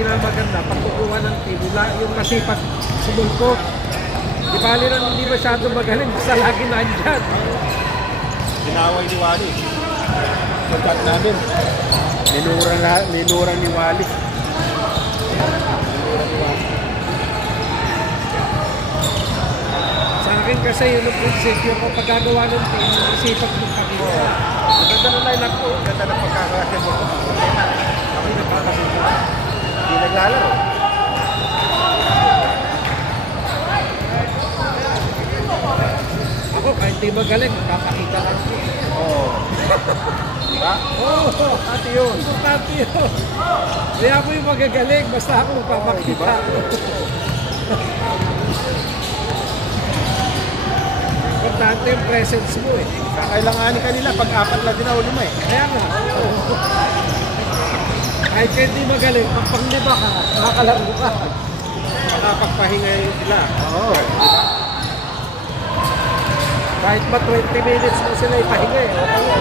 pinamaganda pagkukuha ng team, yung masipag sumulpot. Di bali lang hindi masyado magaling, basta lagi nandyan. Tinaway ni Wally. Pagkat namin, ninurang ni Wally. Sa akin kasi yun ang prinsipyo ko pagkagawa ng team, masipag magpakita. Maganda na line-up ko, ganda na pagkakasya mo. Kami nagpapasipag. Hindi naglalaro. Ako kahit di magaling, magpapakita lang ko. Oo. Diba? Oo, Pati yun. importante yun. Kaya ako yung magagaling, basta ako magpapakita. Importante yung presence mo eh. Kakailanganin kanila pag-apat na din o 5 eh. Kaya nga. Kahit kayo di magaling, pag pangnaba ka, makakalaro ka. Makapagpahinga yun sila. Oo. Kahit ba 20 minutes mo sila ipahinga eh. Oo.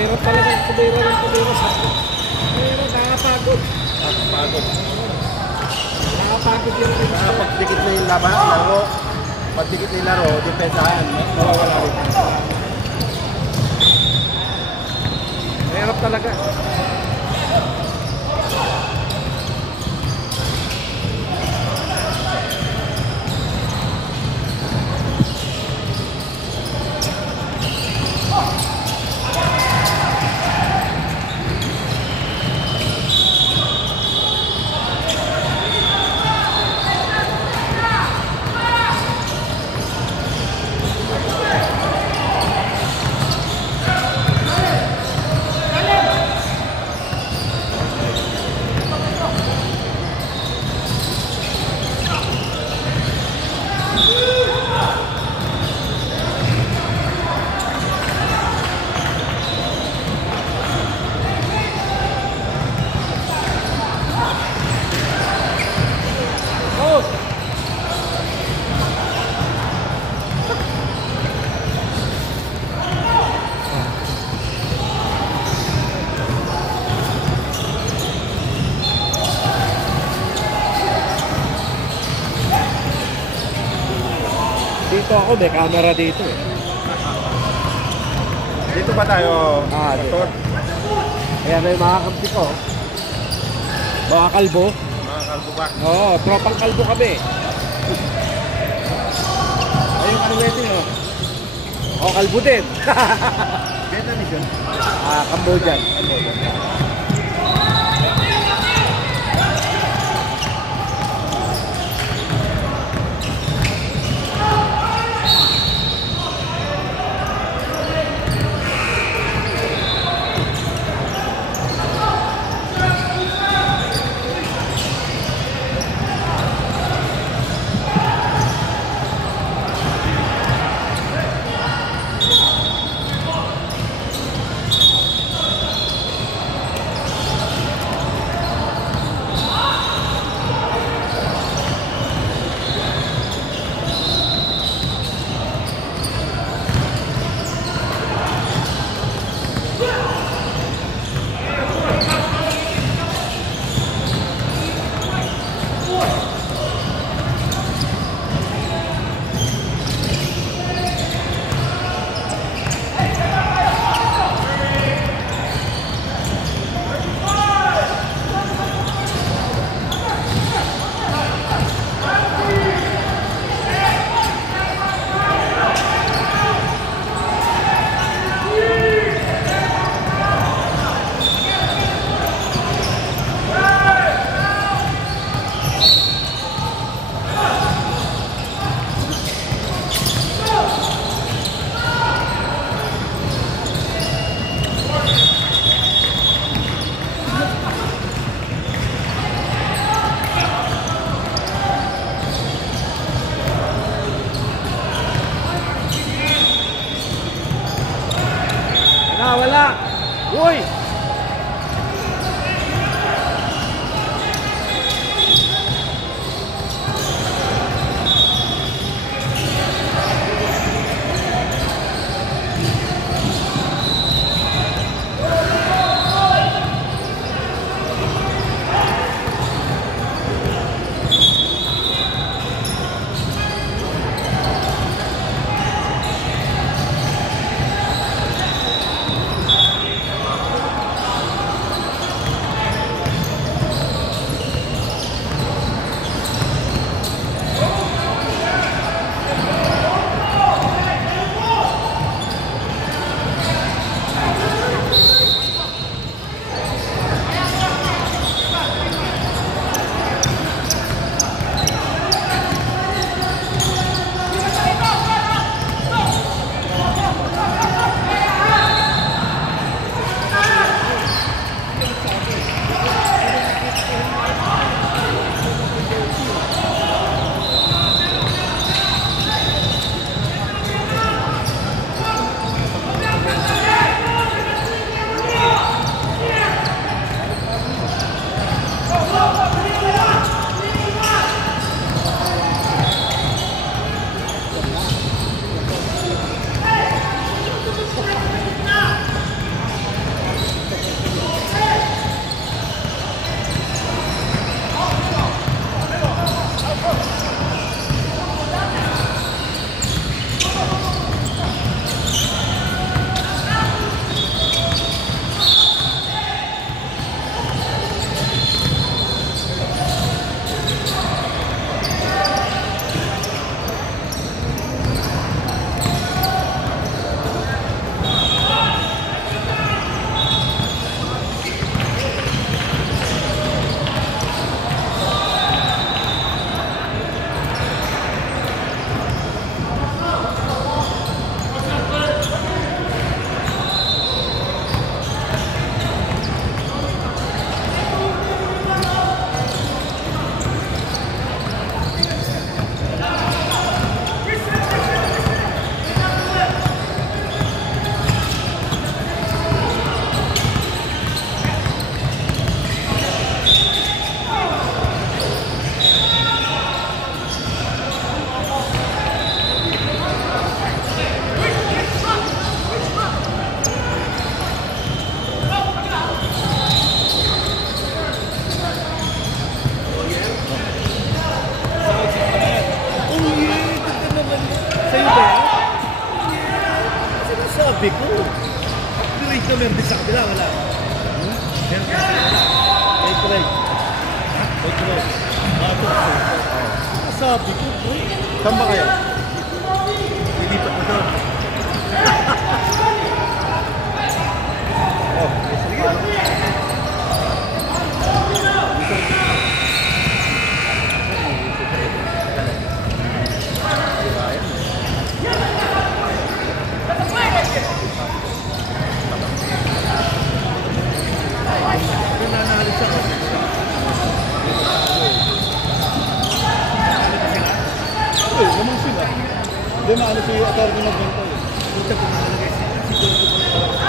Mahirap talaga yung kubera sa akin. Mahirap, nakapagod. Nakapagod. Nakapagod yung rin. Pagdikit na yung laro, pagdikit na yung laro, depensahan, nawawala rin. Mahirap talaga. Dito ako, may camera dito eh. Dito ba tayo? Dito. Kaya may mga kampi ko. Mga kalbo. Mga kalbo ba? Oo, tropang kalbo kami. Ayun, Arwete no? O, kalbo din. Vietnamese yun? Cambodian. Sabi ko, bro. Saan ba kayo? Lilipat mo doon. Oh, sige. Nananalis ako. Naman sila. Hindi maano si attorney magbenta eh. Dito ko nakalagay sila.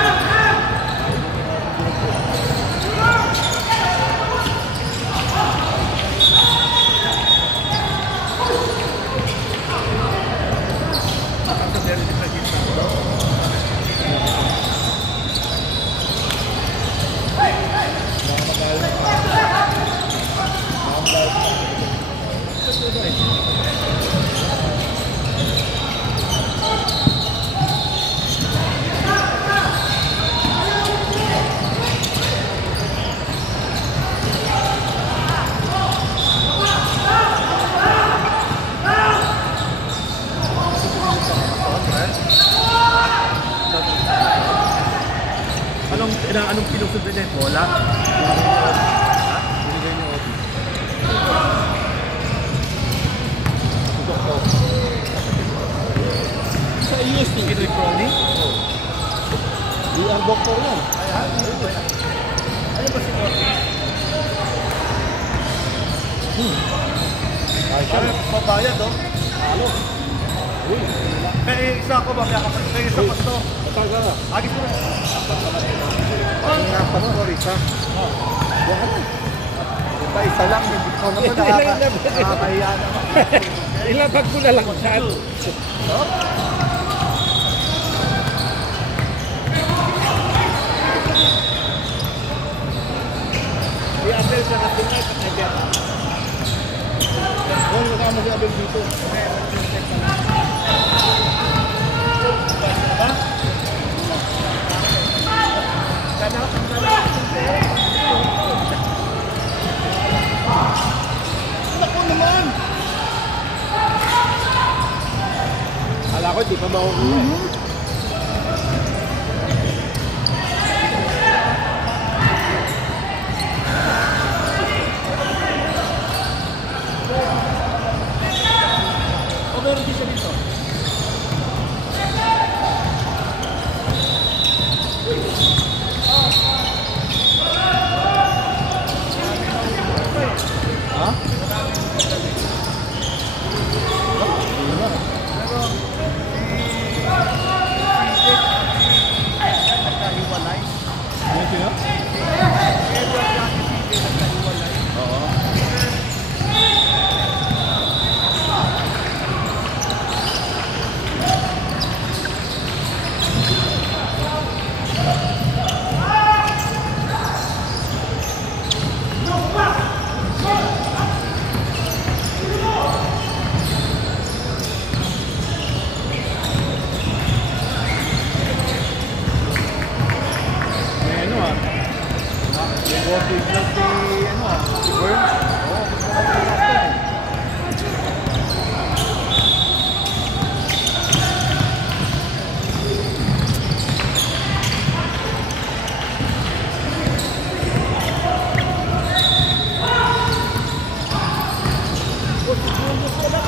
Anong pinusunod niya? Bola? Binigay niyo ako. Sa UST. Pinoy Crowley? Di ang doktor yan. Ano ba si Ortiz? Ay, Para mabayad, oh. halo. Uy, May isa ako ba? May isa pa to. matagal na. Agit mo. Ang nga pa to, isa. Iba isa lang, hindi ko naman nakakahiya naman. Ilabag ko na lang siya. Si Abel sa natinay sa kanya. Oo, kasama si Abel dito. Naku naman! Ala ko, di pa makukuha. O meron din siya dito. Ha? Yan sila? Oo. May ano ah. May body vlog si ano ah. Si Burns. Oo, gusto ko na ito.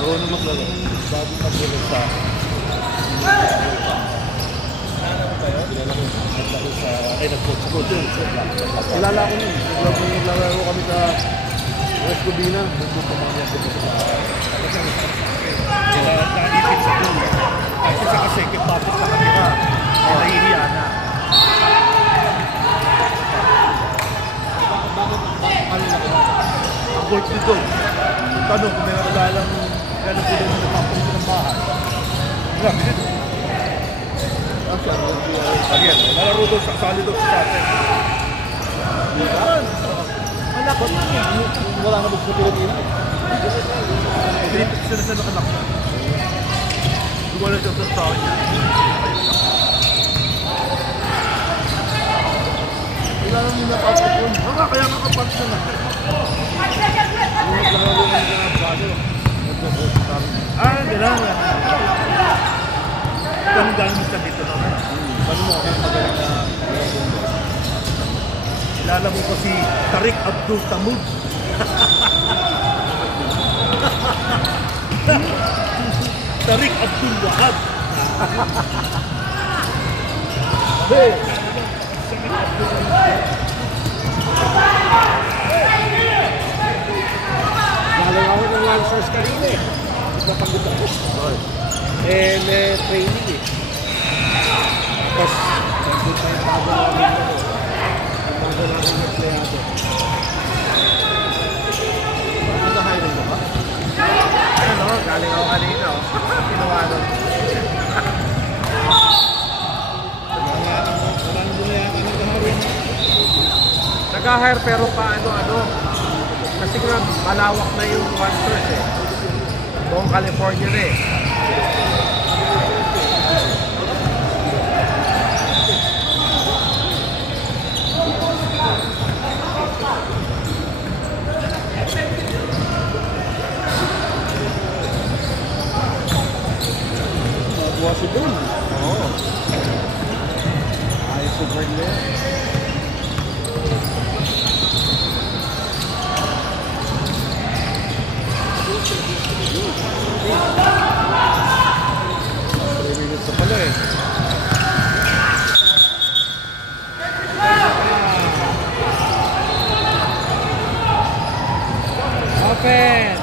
Marunong maglaro. Bago maglaro sa... Kilala ko. Naglaro sa... Ay, nag-coach ko dun. Kilala ko nun. Naglaro kami sa West Covina. Nagpupamangyan ko sa... Nakalipin sa dulo. Kasi sa kasi, kipapos na kami ka. Nahihiya na. Ano na ko? Ang coach dito. Tanong kung may nakalalang gano'n po doon napapos ng bahay. Wala, dito. Again, nalaro doon sa sali doon sa atin. Anak ko yun eh. Wala na sa Pilipinas. Sila sa nakalak. wala siya sa tao niya. Kailangan mo na kapatid. Kaya nakapag siya na. Naglaro ka na bago. Hindi lang. Ganun gano'n mo siya dito naman. Paano mo ako magaling na Kilala mo ko si Tariq Abdul Tamud. Tariq Abdul Wahab. Hey! Galing ako ng Lancers kanina eh. Napagod ako. May training eh. Tapos, nandun pa yung bago namin ako. Yung bago namin yung playado. Naka-hiring mo ba? Ano, galing ako kanina. Tinawanan. Marami din na yan. Anong kahawin? Nag-hire pero paano-ano. Kasi nga malawak na yung Lancers eh. Buong California na eh. Buwa si Boone. Oo. Ayos si Boone na yan. Minutes na pala eh. Open!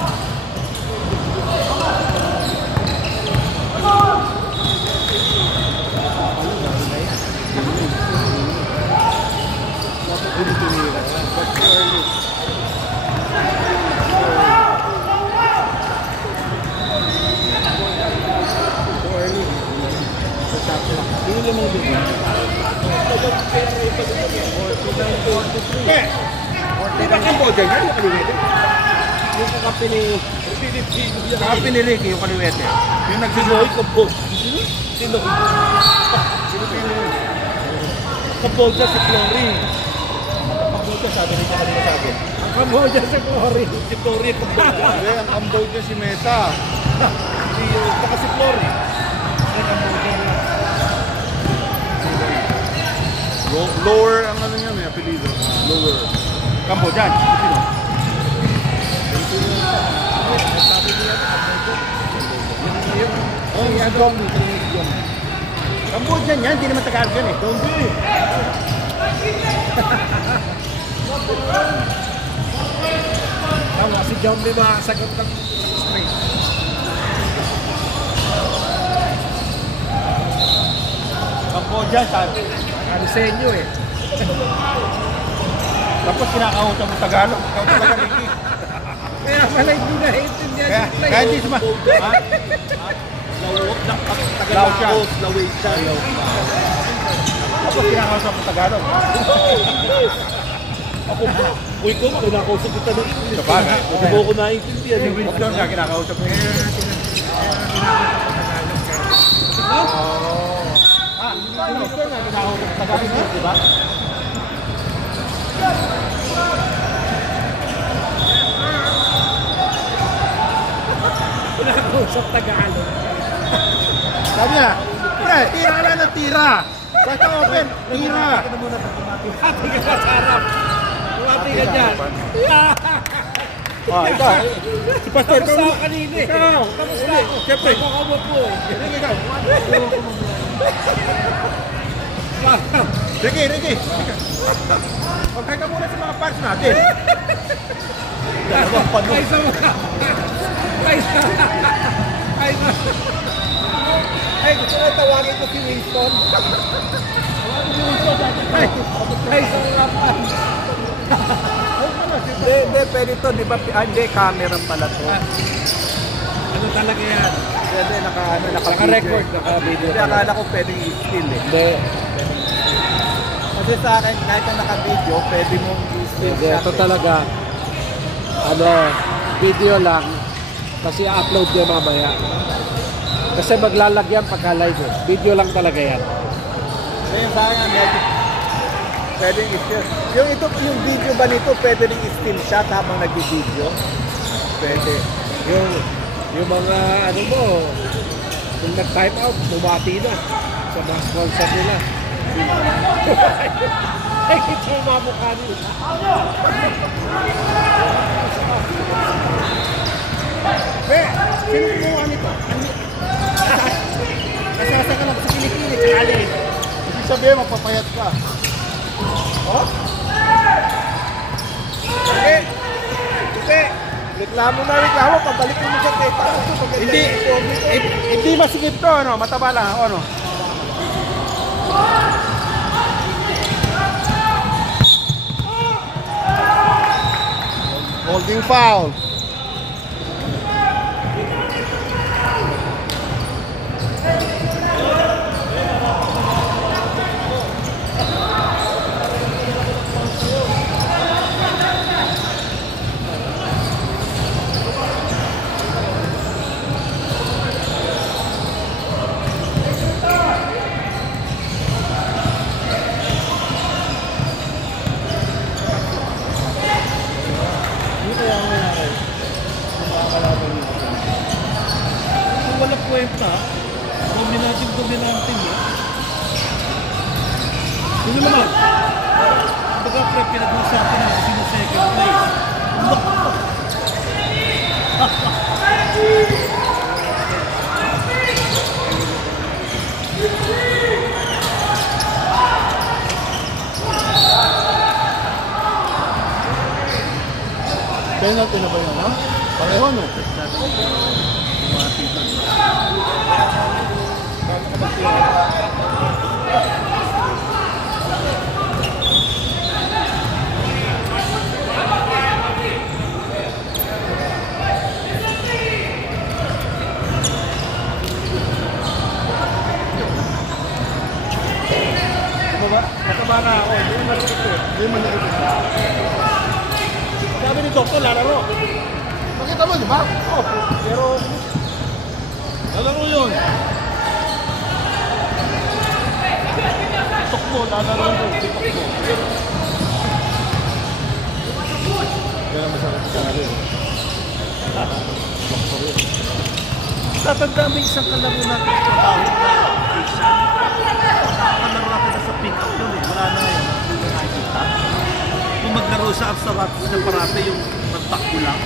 Hindi tumira. But too early. Too early. Sa shot clock. Hindi lamang din. Di ba Cambodia yan yung kaliwete? Yung kakapi ni... Kapi ni Ricky yung kaliwete. Yung nagsisoy ko po. Sino? Sino pa yun? Cambodia si Flory. Cambodia sabi rin niya kanina sa akin. Ang Cambodia sa Glory. Si Flory Cambodia. Hindi, ang Cambodia si Meta. Saka si Flory. Ay, Cambodia na. Lower ang ano niya, may apelido. Lower. Cambodian. Sino? Sabi niya. Oh, yung Dong. Cambodian yan, hindi naman Tagalog yan eh. Don't do it. Tama, si John may makasagot ng straight. Cambodian, sabi. Kalisenyo eh. Tapos kinakausap mo Tagalog. Ikaw talaga, Ricky. Kaya pala hindi naiintindihan yung play. Kaya hindi suma... Ha? Tagalog siya. Laway siya. Tapos kinakausap mo Tagalog. Ako ba? Uy ko, kinakausap kita ng English. Sabagay. Hindi mo ko naiintindihan. Yung Winston nga kinakausap mo. Yung Winston nga kinakausap mo Tagalog. Diba? Wala ka usap Tagalog. Sabi niya, pre, tira lang na tira. Basta open, tira. Hati ka sa harap. Hati ka dyan. Ikaw. Si Pastor, Tapos ako kanina eh. Ikaw. Tapos na ako. Siyempre. Baka mo po eh. Ikaw. Ricky. Pagkaya ka muna sa mga fans natin. Dalawang pano. Ay sa mga. Ay, gusto na tawagin ko si Winston. Ay sa mga fans. Hindi, pwede to. Di ba? Hindi, camera pala to. Ano talaga yan? Hindi, Naka-record, naka-video. Hindi, akala ko pwedeng i-still eh. Hindi. Kasi sa akin, kahit na naka-video, pwede mong i-still Hindi, ito talaga. Video lang. Kasi upload niya mamaya. Kasi maglalagyan pagka live eh. Video lang talaga yan. Ayun sa akin, medyo pwedeng i-still. Yung video ba nito, pwede rin i-still shot habang nag-video? Pwede. Yung mga ano mo, kung nag-time out, bumati na sa mga sponsor nila. Ay, ito yung mga mukha nila. Sino kumuha nito? Nasasa ka lang sa kilikili, tsaka alin. Ibig sabihin, mapapayat ka. Oh? Hindi. Reklamo, pabalik mo sa teta. Hindi masigip to, ano? Mataba lang, ano? Holding foul. Wala kwenta, dominante mo. Hindi naman. Baga pre, pinag-usapan na sino second place. Penalty na ba yun, ha? Pareho, no? Mataba na ako, hindi naman ito. Hindi mo nakikita. Sabi ni Doktor, lalaro. Makita mo, di ba? Oh, pero lalaro yun. Tok mo, lalaro yun. Tok mo. Kaya naman sa kasali. Tatandaan mo isang kalaro natin sa trabaho na Asian. Kalaro natin sa pick-up yun eh. Wala na ngayon. Hindi na nakikita. Kung maglaro sa Absaratos na parate yung magtakbo lang.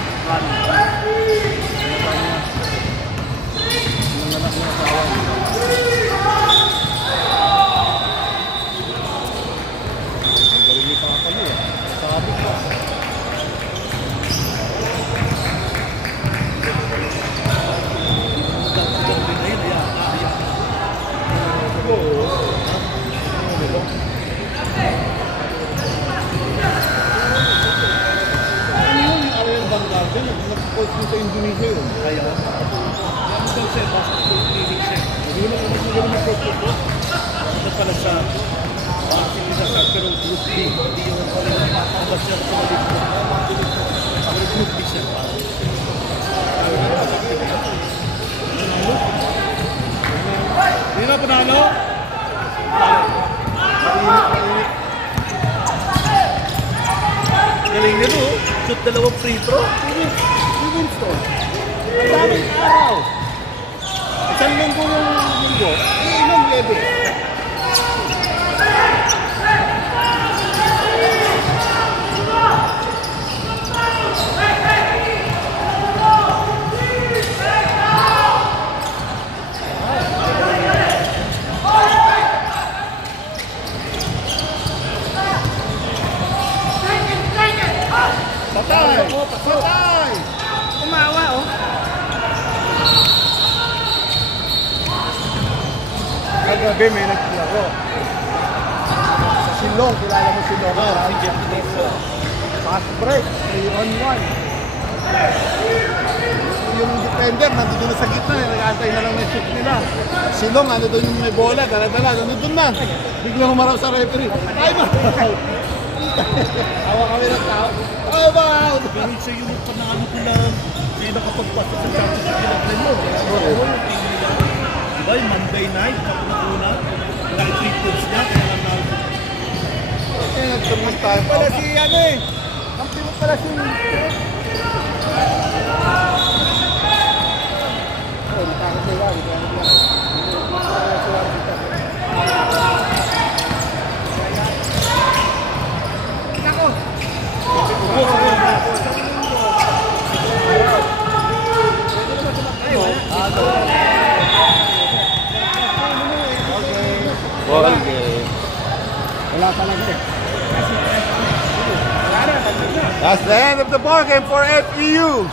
Nag-coach mo sa Indonesia yun. Kaya, yan daw siya, basketball training siya. Hindi naman mag-coach ko. Ito pala sa basketball pero group B, hindi yung pabas siya sa maliit mo. Pero group B siya. Hindi na panalo? Galing nyo no? Shoot dalawang free throw. Winston. Ang daming araw. Isang linggo yung linggo. Ilang lebe. Patay! Patay! Umawa oh. Kagabi may naglaro. Sa Silong, kilala mo Silong? Oh, si Jeff Lisa. Fast break, 3-on-1. Yung defender, nandun na sa gitna, nag-aantay na lang ng shoot nila. Silong, ano doon yung may bola, dala-dala, nandun na. Biglang humarap sa referee. Ay ba? Awa kami ng tao. Ay ba? Pero siya yung panalo ko lang. Siya nakapagpasa sa Santos sa Pilaglan mo. Ay, Monday night, una. Kahit 3 points niya, kaya lang na. Eh, nagturmas tayo. Pala si ano eh. Ang pimo pala si... Oh, natakot na iwan. Ball game. Wala talaga eh. That's the end of the ball game for FEU.